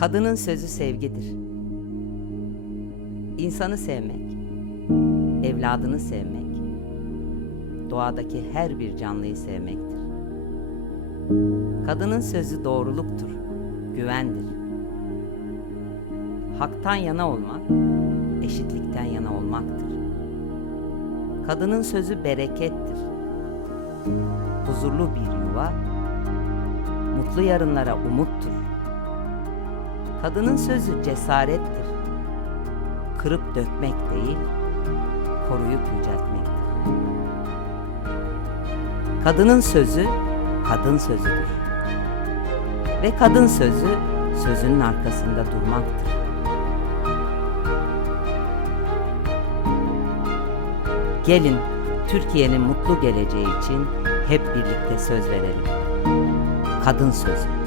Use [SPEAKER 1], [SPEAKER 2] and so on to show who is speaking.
[SPEAKER 1] Kadının sözü sevgidir. İnsanı sevmek, evladını sevmek, doğadaki her bir canlıyı sevmektir. Kadının sözü doğruluktur, güvendir. Haktan yana olmak, eşitlikten yana olmaktır. Kadının sözü berekettir. Huzurlu bir yuva, mutlu yarınlara umuttur. Kadının sözü cesarettir. Kırıp dökmek değil, koruyup yüceltmektir. Kadının sözü kadın sözüdür. Ve kadın sözü sözünün arkasında durmaktır. Gelin Türkiye'nin mutlu geleceği için hep birlikte söz verelim. Kadın sözü.